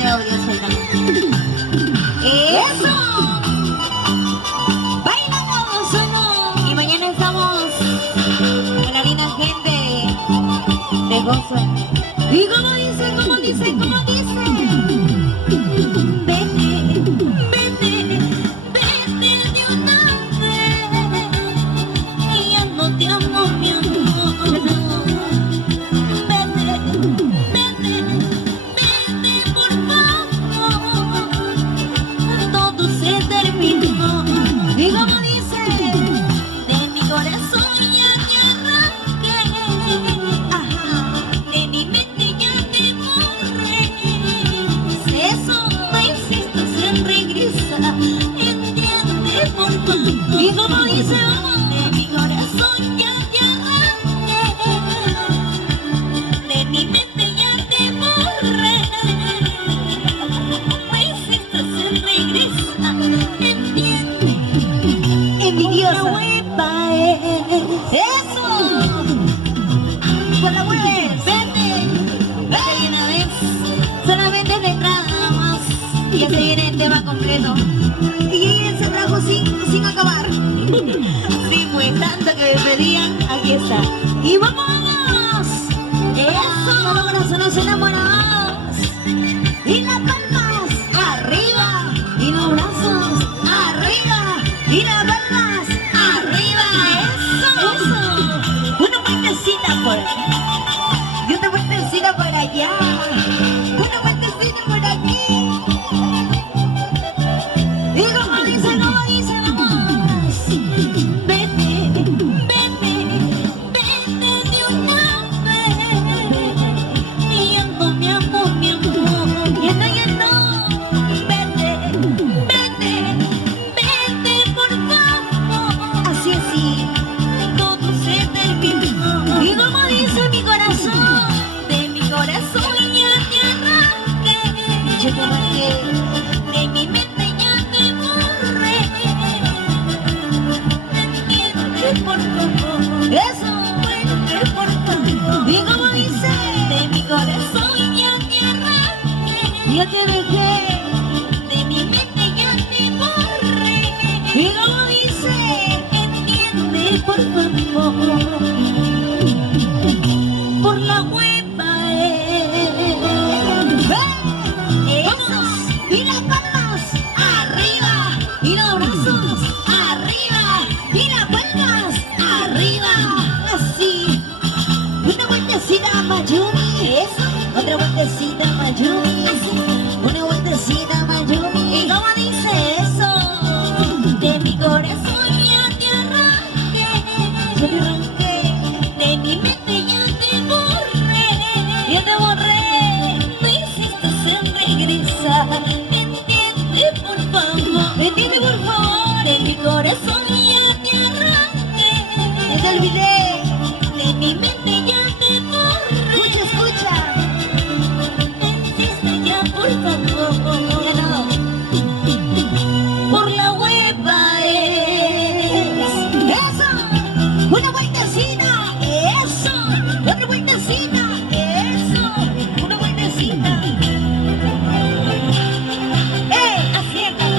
de audio, suelta. ¡Eso! ¡Bailamos o no! Y mañana estamos con la linda gente de Gozo. Y como dice, como dice, como dice. Vete, vete, vete de una vez. Y ya no te amo, mi amor. Y como dice, de mi corazón ya te arranqué, de mi mente ya te borré. Eso no existe, se regresa, entiende por favor. Y como dice, de mi corazón ya te arranqué, de mi mente ya te borré. No existe, se regresa, entiende. Envidiosa. ¡Eso! Pues la mueves. Vete. Vete una vez. Solamente de entrada nada más. Y ya se viene el tema completo. Y ella se trajo sin acabar. Sí, pues tanto que me pedían. Aquí está. Y vamos. Eso. Los corazones enamorados. Y las palmas arriba. Y los brazos arriba. Y las palmas arriba. Eso. Una vueltecita por aquí. Y otra vueltecita por allá. Una vueltecita por aquí. Y como dice, vamos. Vete, vete, vete de una vez. Y ya no, mi amor, mi amor. Ya no, ya no. Vete, vete, vete, por favor. Así, así. Todo se terminó. Y como dice mi corazón, de mi corazón ya te arranqué. Yo te arranqué. De mi mente ya te borré. Entiende, por favor. Eso, entiende, por favor. Y como dice, de mi corazón ya te arranqué. Yo te dejé. De mi mente ya te borré. Y como dice, entiende, por favor. Por la hueva, ¡vamos! Y las palmas arriba. Y los brazos arriba. Y las palmas arriba. Así. Una vueltecita Mayumi. Eso. Otra vueltecita Mayumi. Una vueltecita Mayumi. Y como dice eso, de mi corazón ya te arranqué. Yo te arranqué. De mi mente ya te borré. Ya te borré. No hiciste, se regresa. Entiende, por favor. Entiende, por favor. De mi corazón ya te arranqué. Ya te olvidé. De mi mente ya te borré. Escucha, escucha. Entiende ya, por favor. Ya no. Por la hueva eso. Una vueltecita. Eso. Otra vueltecita. Eso. Una vueltecita.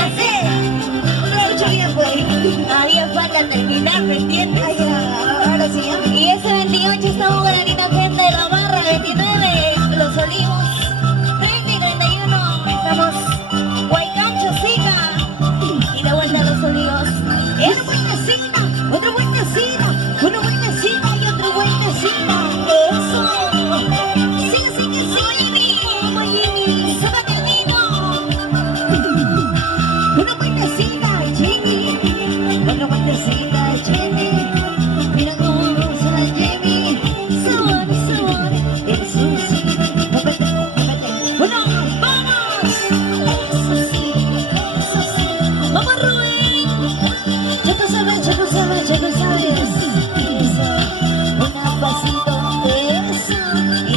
Así. Escucha bien, pues. Todavía falta terminar, ¿me entiendes? Ay, ahora sí. Y ese 28 estamos con la linda gente de la barra, 29, Los Olivos, 30 y 31, estamos Guaycancho, Sica, y de vuelta a Los Olivos. Una vueltecita, otra vueltecita, una vueltecita y otra vueltecita. Eso. Sigue, sigue, sigue. Como Jimmy, Zapaternino. Una vueltecita, Jimmy. Otra vueltecita, Jimmy. Mira cómo goza Jimmy. Sabor, sabor. Eso sí. Móvete, móvete. Bueno, vamos. Eso sí, eso sí. Vamos, Rubén. Ya tú sabes, ya tú sabes, ya tú sabes. Eso. Un pasito. Eso.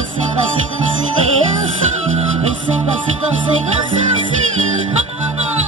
Ese pasito sí. Eso. Ese pasito se goza así. Vamos, vamos.